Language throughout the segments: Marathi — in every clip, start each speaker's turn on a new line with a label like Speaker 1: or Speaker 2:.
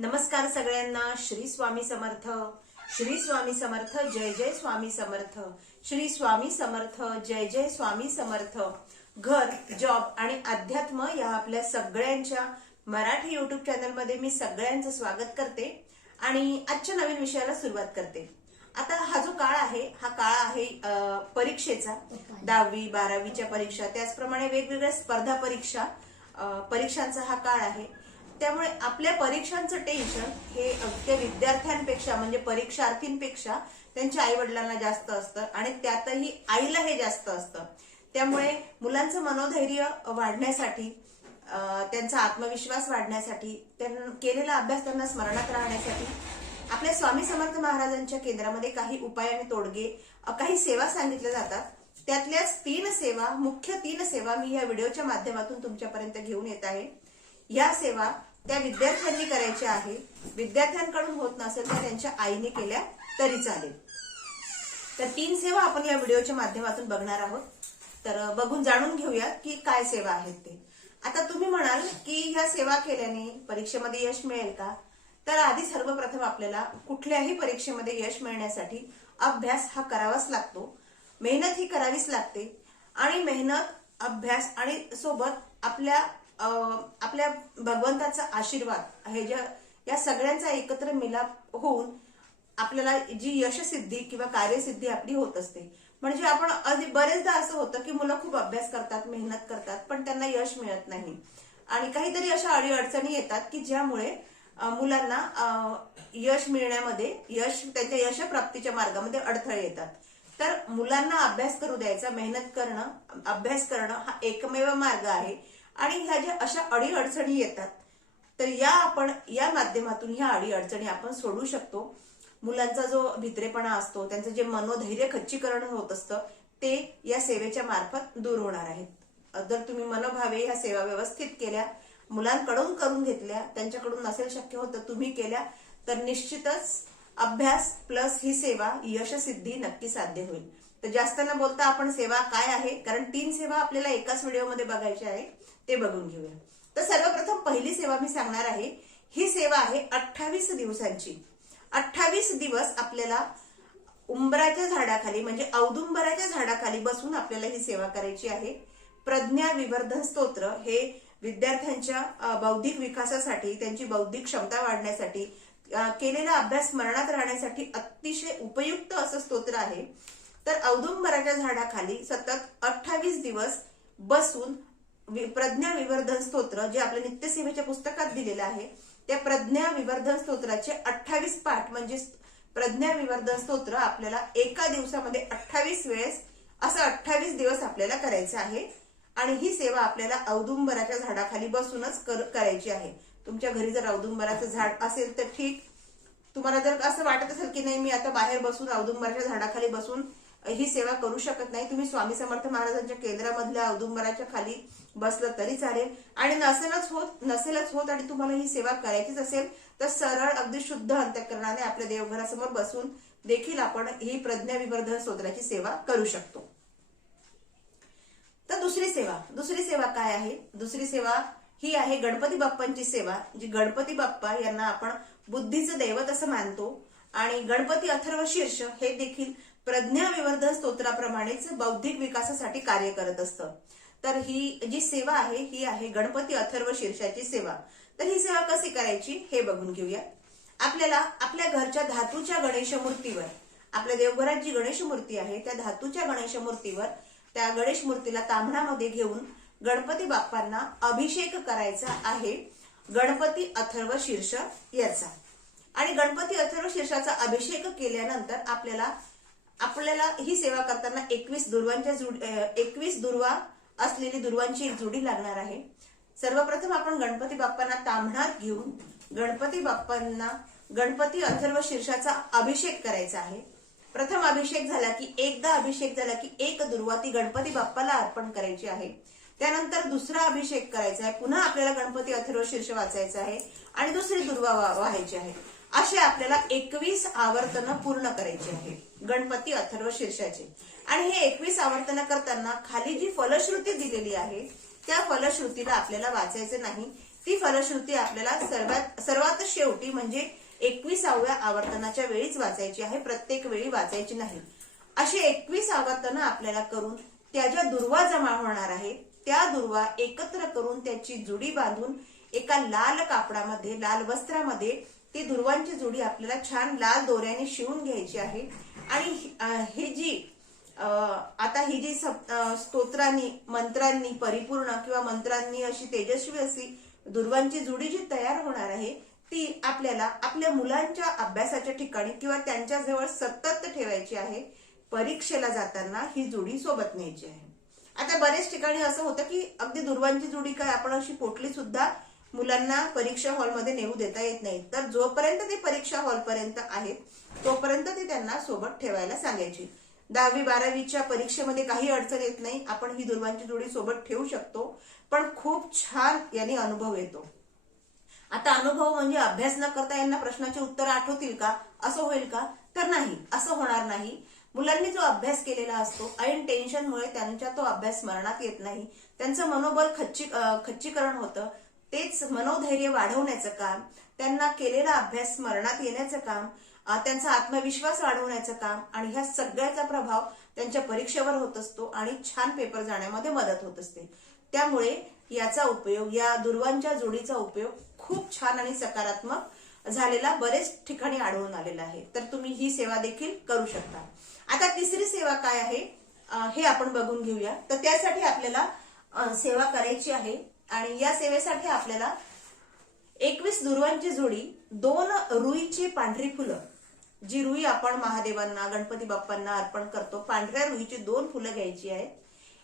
Speaker 1: नमस्कार सगळ्यांना श्री स्वामी समर्थ. श्री स्वामी समर्थ जय जय स्वामी समर्थ. श्री स्वामी समर्थ जय जय स्वामी समर्थ. घर जॉब आणि अध्यात्म या आपल्या सगळ्यांच्या मराठी युट्यूब चॅनलमध्ये मी सगळ्यांचं स्वागत करते आणि आजच्या नवीन विषयाला सुरुवात करते. आता हा जो काळ आहे हा काळ आहे परीक्षेचा. दहावी बारावीच्या परीक्षा त्याचप्रमाणे वेगवेगळ्या स्पर्धा परीक्षा परीक्षांचा हा काळ आहे. त्यामुळे आपल्या परीक्षांचं टेन्शन हे त्या विद्यार्थ्यांपेक्षा म्हणजे परीक्षार्थींपेक्षा त्यांच्या आई वडिलांना जास्त असतं आणि त्यातही आईला हे जास्त असतं. त्यामुळे मुलांचं मनोधैर्य वाढण्यासाठी त्यांचा आत्मविश्वास वाढण्यासाठी त्यांना केलेला अभ्यास त्यांना स्मरणात राहण्यासाठी आपल्या स्वामी समर्थ महाराजांच्या केंद्रामध्ये काही उपाय आणि तोडगे काही सेवा सांगितल्या जातात. त्यातल्याच तीन सेवा मुख्य तीन सेवा मी या व्हिडिओच्या माध्यमातून तुमच्यापर्यंत घेऊन येत आहे. या सेवा त्या विद्यार्थ्यांनी करायच्या आहे विद्यार्थ्यांकडून होत नसेल तर त्यांच्या आईने केल्या तरी चालेल. तर तीन सेवा आपण या व्हिडिओच्या माध्यमातून बघणार आहोत. तर बघून जाणून घेऊया की काय सेवा आहेत ते. आता तुम्ही म्हणाल की ह्या सेवा केल्याने परीक्षेमध्ये यश मिळेल का? तर आधी सर्वप्रथम आपल्याला कुठल्याही परीक्षेमध्ये यश मिळण्यासाठी अभ्यास हा करावाच लागतो. मेहनत ही करावीच लागते. आणि मेहनत अभ्यास आणि सोबत आपल्या आपल्या भगवंताचा आशीर्वाद हे ज्या या सगळ्यांचा एकत्र मिलाप होऊन आपल्याला जी यशसिद्धी किंवा कार्यसिद्धी आपली होत असते. म्हणजे आपण बरेचदा असं होतं की मुलं खूप अभ्यास करतात मेहनत करतात पण त्यांना यश मिळत नाही. आणि काहीतरी अशा अडीअडचणी येतात की ज्यामुळे मुलांना यश मिळण्यामध्ये यश त्यांच्या यशप्राप्तीच्या मार्गामध्ये अडथळे येतात. तर मुलांना अभ्यास करू द्यायचा मेहनत करणं अभ्यास करणं हा एकमेव मार्ग आहे. आणि ह्या ज्या अशा अडीअडचणी येतात तर या आपण या माध्यमातून ह्या अडीअडचणी आपण सोडू शकतो. मुलांचा जो भित्रेपणा असतो त्यांचं जे मनोधैर्य खच्चीकरण होत असतं ते या सेवेच्या मार्फत दूर होणार आहेत. जर तुम्ही मनोभावे ह्या सेवा व्यवस्थित केल्या मुलांकडून करून घेतल्या त्यांच्याकडून नसेल शक्य होतं तुम्ही केल्या तर निश्चितच अभ्यास प्लस ही सेवा यशसिद्धी नक्की साध्य होईल. तर जास्त न बोलता आपण सेवा काय आहे? कारण तीन सेवा आपल्याला एकाच व्हिडिओमध्ये बघायच्या आहे ते बघून घेऊया. तर सर्वप्रथम पहिली सेवा मी सांगणार आहे ही सेवा आहे अठ्ठावीस दिवसांची. अठ्ठावीस दिवस आपल्याला उंबराच्या झाडाखाली म्हणजे औदुंबराच्या झाडाखाली बसून आपल्याला ही सेवा करायची आहे. प्रज्ञा विवर्धन स्तोत्र हे विद्यार्थ्यांच्या बौद्धिक विकासासाठी त्यांची बौद्धिक क्षमता वाढण्यासाठी केलेला अभ्यास स्मरणात राहण्यासाठी अतिशय उपयुक्त असं स्तोत्र आहे. तर औदुंबराच्या झाडाखाली सतत अठ्ठावीस दिवस बसून प्रज्ञा विवर्धन स्तोत्र जे आपल्या नित्यसेवेच्या पुस्तकात दिलेलं आहे त्या प्रज्ञा विवर्धन स्तोत्राचे अठ्ठावीस पाठ म्हणजे प्रज्ञा विवर्धन स्तोत्र आपल्याला एका दिवसामध्ये अठ्ठावीस वेळेस असं अठ्ठावीस दिवस आपल्याला करायचं आहे. आणि ही सेवा आपल्याला औदुंबराच्या झाडाखाली बसूनच कर- करायची आहे. तुमच्या घरी जर औदुंबराचं झाड असेल तर ठीक. तुम्हाला जर असं वाटत असेल की नाही मी आता बाहेर बसून औदुंबराच्या झाडाखाली बसून ही सेवा करू शकत नाही. तुम्ही स्वामी समर्थ महाराजांच्या केंद्रामधल्या औदुंबराच्या खाली बसलं तरी चालेल. आणि नसेलच होत नसेलच होत आणि तुम्हाला ही सेवा करायचीच असेल तर सरळ अगदी शुद्ध अंतकरणाने आपल्या देवघरासमोर बसून देखील आपण ही प्रज्ञा विवर्धन स्तोत्राची सेवा करू शकतो. तर दुसरी सेवा दुसरी सेवा काय आहे? दुसरी सेवा ही आहे गणपती बाप्पांची सेवा जी गणपती बाप्पा यांना आपण बुद्धीचं दैवत असं मानतो. आणि गणपती अथर्व शीर्ष हे देखील प्रज्ञाविवर्धन स्तोत्राप्रमाणेच बौद्धिक विकासासाठी कार्य करत असतं. तर ही जी सेवा आहे ही आहे गणपती अथर्व शीर्षाची सेवा. तर ही सेवा कशी करायची हे बघून घेऊया. आपल्याला आपल्या घरच्या धातूच्या गणेश मूर्तीवर आपल्या देवघरात जी गणेश मूर्ती आहे त्या धातूच्या गणेश मूर्तीवर त्या गणेश मूर्तीला तांबणामध्ये घेऊन गणपती बाप्पांना अभिषेक करायचा आहे गणपती अथर्व शीर्ष याचा. आणि गणपती अथर्व शीर्षाचा अभिषेक केल्यानंतर आपल्याला आपल्याला ही सेवा करताना एकवीस दुर्वांच्या जुड एकवीस दुर्वा असलेली दुर्वांची एक जुडी लागणार आहे. सर्वप्रथम आपण गणपती बाप्पांना तांबणात घेऊन गणपती बाप्पांना गणपती अथर्व शीर्षाचा अभिषेक करायचा आहे. प्रथम अभिषेक झाला की एकदा अभिषेक झाला की एक दुर्वा ती गणपती बाप्पाला अर्पण करायची आहे. त्यानंतर दुसरा अभिषेक करायचा आहे. पुन्हा आपल्याला गणपती अथर्व शीर्ष वाचायचं आहे आणि दुसरी दुर्वा व्हायची आहे. असे आपल्याला एकवीस आवर्तन पूर्ण करायची आहे. गणपती अथर्व शीर्षाचे. आणि हे एकवीस आवर्तन करताना खाली जी फलश्रुती दिलेली आहे त्या फलश्रुतीला आपल्याला वाचायचं नाही. ती फलश्रुती आपल्याला सर्वात सर्वात शेवटी म्हणजे एकविसाव्या आवर्तनाच्या वेळीच वाचायची आहे. प्रत्येक वेळी वाचायची नाही. अशी एकवीस आवर्तन आपल्याला करून त्या ज्या दुर्वा जमा होणार आहे त्या दुर्वा एकत्र करून त्याची जुडी बांधून एका लाल कापडामध्ये लाल वस्त्रामध्ये ती दुर्वांची जुडी आपल्याला छान लाल दोऱ्याने शिवून घ्यायची आहे. आणि ही- जी आता ही जी सप- स्तोत्रांनी मंत्रांनी परिपूर्ण किंवा मंत्रांनी अशी तेजस्वी अशी दुर्वांची जुडी जी तयार होणार आहे ती आपल्याला आपल्या मुलांच्या अभ्यासाच्या ठिकाणी किंवा त्यांच्या जवळ सतत ठेवायची आहे. परीक्षेला जाताना ही जोडी सोबत न्यायची आहे. आता बरेच ठिकाणी असं होतं की अगदी दुर्वांची जोडी काय आपण अशी पोटली सुद्धा मुलांना परीक्षा हॉलमध्ये नेऊ देता येत नाही. तर जोपर्यंत ते परीक्षा हॉलपर्यंत आहेत तोपर्यंत ते त्यांना सोबत ठेवायला सांगायची. दहावी बारावीच्या परीक्षेमध्ये काही अडचण येत नाही. आपण ही दुर्वांची जोडी सोबत ठेवू शकतो. पण खूप छान याने अनुभव येतो. आता अनुभव म्हणजे अभ्यास न करता यांना प्रश्नाचे उत्तर आठवतील का? असं होईल का? तर नाही. असं होणार नाही. मुलांनी जो अभ्यास केलेला असतो ऐन टेन्शनमुळे त्यांच्या तो अभ्यास स्मरणात येत नाही. त्यांचं मनोबल खच्ची खच्चीकरण होतं. तेच मनोधैर्य वाढवण्याचं काम त्यांना केलेला अभ्यास स्मरणात येण्याचं काम त्यांचा आत्मविश्वास वाढवण्याचं काम आणि ह्या सगळ्याचा प्रभाव त्यांच्या परीक्षेवर होत असतो आणि छान पेपर जाण्यामध्ये मदत होत असते. त्यामुळे याचा उपयोग या दुर्वांच्या जोडीचा उपयोग खूप छान आणि सकारात्मक झालेला बरेच ठिकाणी आढळून आलेला आहे. तर तुम्ही ही सेवा देखील करू शकता. आता तिसरी सेवा काय आहे? हे आपण बघून घेऊया. तर त्यासाठी आपल्याला सेवा करायची आहे. आणि या सेवेसाठी आपल्याला एकवीस दुर्वांची जोडी दोन रुईची पांढरी फुलं जी रुई आपण महादेवांना गणपती बाप्पांना अर्पण करतो. पांढऱ्या रुईची दोन फुलं घ्यायची आहेत.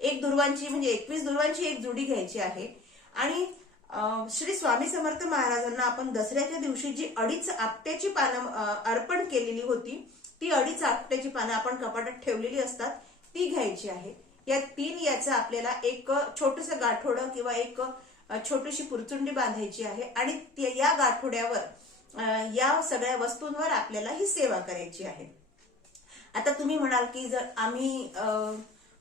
Speaker 1: एक दुर्वांची म्हणजे एकवीस दुर्वांची एक जोडी घ्यायची आहे. आणि श्री स्वामी समर्थ महाराजांना आपण दसऱ्याच्या दिवशी जी अडीच आपट्याची पानं अर्पण केलेली होती ती अडीच आपट्याची पानं आपण कपाटात ठेवलेली असतात ती घ्यायची आहे. या तीन याचं आपल्याला एक छोटस गाठोडं किंवा एक छोटीशी पुरचुंडी बांधायची आहे आणि या गाठोड्यावर या सगळ्या वस्तूंवर आपल्याला ही सेवा करायची आहे. आता तुम्ही म्हणाल की जर आम्ही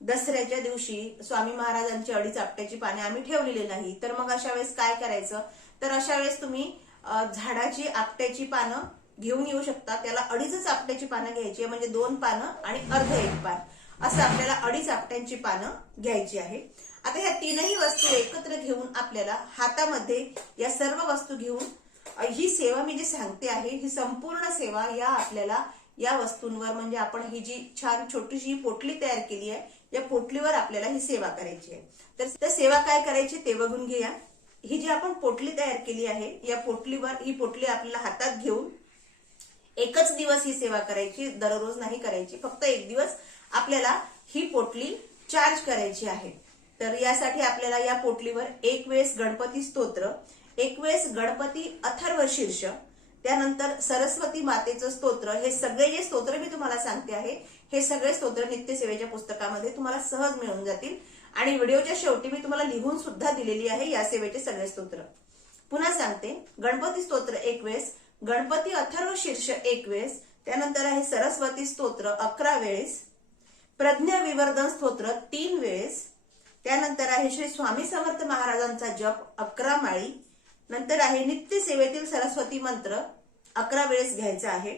Speaker 1: दसऱ्याच्या दिवशी स्वामी महाराजांची अडीच आपट्याची पाने आम्ही ठेवलेली नाही तर मग अशा वेळेस काय करायचं? तर अशा वेळेस तुम्ही झाडाची आपट्याची पानं घेऊन येऊ शकता. त्याला अडीचच आपट्याची पानं घ्यायची म्हणजे दोन पानं आणि अर्ध एक पान. असं आपल्याला अडीच आपट्यांची पानं घ्यायची आहे. आता या तीनही वस्तू एकत्र घेऊन आपल्याला हातामध्ये या सर्व वस्तू घेऊन ही सेवा मी जी सांगते आहे ही संपूर्ण सेवा या आपल्याला या वस्तूंवर म्हणजे आपण ही जी छान छोटीशी पोटली तयार केली आहे या पोटलीवर आपल्याला ही सेवा करायची आहे. तर तर सेवा काय करायची ते बघून घेऊया. ही जी आपण पोटली तयार केली आहे या पोटलीवर ही पोटली आपल्याला हातात घेऊन एकच दिवस ही सेवा करायची दररोज नाही करायची फक्त एक दिवस आपल्याला ही पोटली चार्ज करायची आहे. तर यासाठी आपल्याला या पोटलीवर एक वेळेस गणपती स्तोत्र एक वेळेस गणपती अथर्व शीर्ष त्यानंतर सरस्वती मातेचं स्तोत्र हे सगळे जे स्तोत्र मी तुम्हाला सांगते आहे हे सगळे स्तोत्र नित्य सेवेच्या पुस्तकामध्ये तुम्हाला सहज मिळून जातील. आणि व्हिडिओच्या शेवटी मी तुम्हाला लिहून सुद्धा दिलेली आहे या सेवेचे सगळे स्तोत्र. पुन्हा सांगते गणपती स्तोत्र एक वेळेस गणपती अथर्व शीर्ष एक वेळेस त्यानंतर आहे सरस्वती स्तोत्र अकरा वेळेस प्रज्ञा विवर्धन स्तोत्र तीन वेळेस. त्यानंतर आहे श्री स्वामी समर्थ महाराजांचा जप अकरा माळी. नंतर आहे नित्य सेवेतील सरस्वती मंत्र अकरा वेळेस घ्यायचा आहे.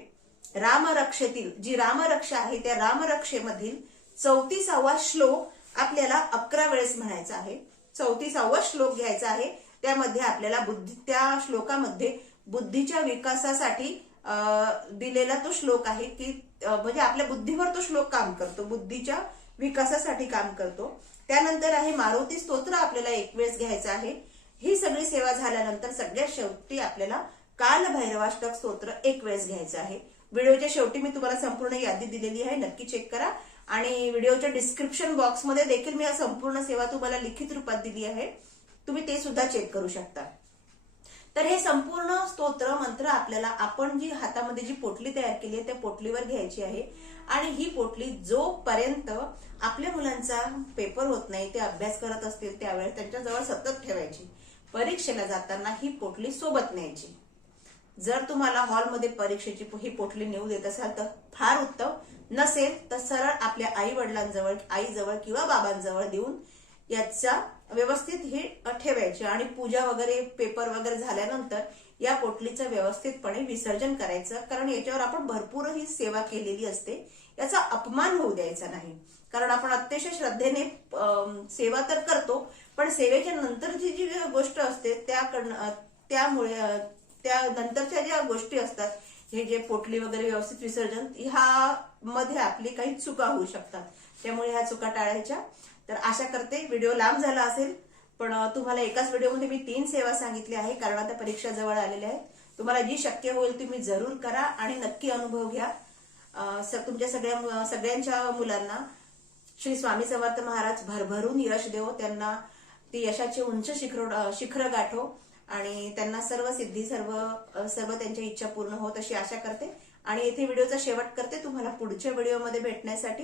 Speaker 1: रामरक्षेतील जी रामरक्षा आहे त्या रामरक्षेमधील चौतीसावा श्लोक आपल्याला अकरा वेळेस म्हणायचा आहे. चौतीसावा श्लोक घ्यायचा आहे. त्यामध्ये आपल्याला बुद्धी त्या श्लोकामध्ये बुद्धीच्या विकासासाठी दिलेला तो श्लोक आहे की म्हणजे आपल्या बुद्धीवर तो श्लोक काम करतो बुद्धीच्या विकासासाठी काम करतो. त्यानंतर आहे मारुती स्तोत्र आपल्याला एक वेळेस घ्यायचं आहे. ही सगळी सेवा झाल्यानंतर सगळ्यात शेवटी आपल्याला काल भैरवाष्टक स्तोत्र एक वेळेस घ्यायचं आहे. व्हिडिओच्या शेवटी मी तुम्हाला संपूर्ण यादी दिलेली आहे नक्की चेक करा. आणि व्हिडिओच्या डिस्क्रिप्शन बॉक्समध्ये देखील मी संपूर्ण सेवा तुम्हाला लिखित रूपात दिली आहे. तुम्ही ते सुद्धा चेक करू शकता. तर हे संपूर्ण स्तोत्र मंत्र आपल्याला आपण जी हातामध्ये जी पोटली तयार केली आहे त्या पोटलीवर घ्यायची आहे. आणि ही पोटली जोपर्यंत आपल्या मुलांचा पेपर होत नाही ते अभ्यास करत असतील त्यावेळेस त्यांच्याजवळ सतत ठेवायची. परीक्षेला जाताना ही पोटली सोबत न्यायची. जर तुम्हाला हॉलमध्ये परीक्षेची ही पोटली नेऊ देत असाल तर फार उत्तम. नसेल तर सरळ आपल्या आई वडिलांजवळ आईजवळ किंवा बाबांजवळ देऊन याचा व्यवस्थित हे ठेवायचे आणि पूजा वगैरे पेपर वगैरे झाल्यानंतर या पोटलीचं व्यवस्थितपणे विसर्जन करायचं. कारण याच्यावर आपण भरपूर ही सेवा केलेली असते. याचा अपमान होऊ द्यायचा नाही. कारण आपण अतिशय श्रद्धेने सेवा तर करतो पण सेवेच्या नंतरची जी गोष्ट असते त्याकडनं त्यामुळे त्या नंतरच्या ज्या गोष्टी असतात हे जे पोटली वगैरे व्यवस्थित विसर्जन ह्या मध्ये आपली काही चुका होऊ शकतात. त्यामुळे ह्या चुका टाळायच्या. तर आशा करते व्हिडिओ लांब झाला असेल पण तुम्हाला एकाच व्हिडिओमध्ये मी तीन सेवा सांगितली आहे कारण आता परीक्षा जवळ आलेल्या आहेत. तुम्हाला जी शक्य होईल तुम्ही जरूर करा आणि नक्की अनुभव घ्या. तुमच्या सगळ्या सगळ्यांच्या मुलांना श्री स्वामी समर्थ महाराज भरभरून यश देव त्यांना ती यशाची उंच शिखर शिखर गाठो आणि त्यांना सर्व सिद्धी सर्व सर्व त्यांच्या इच्छा पूर्ण होत अशी आशा करते. आणि इथे व्हिडिओचा शेवट करते तुम्हाला पुढच्या व्हिडिओमध्ये भेटण्यासाठी.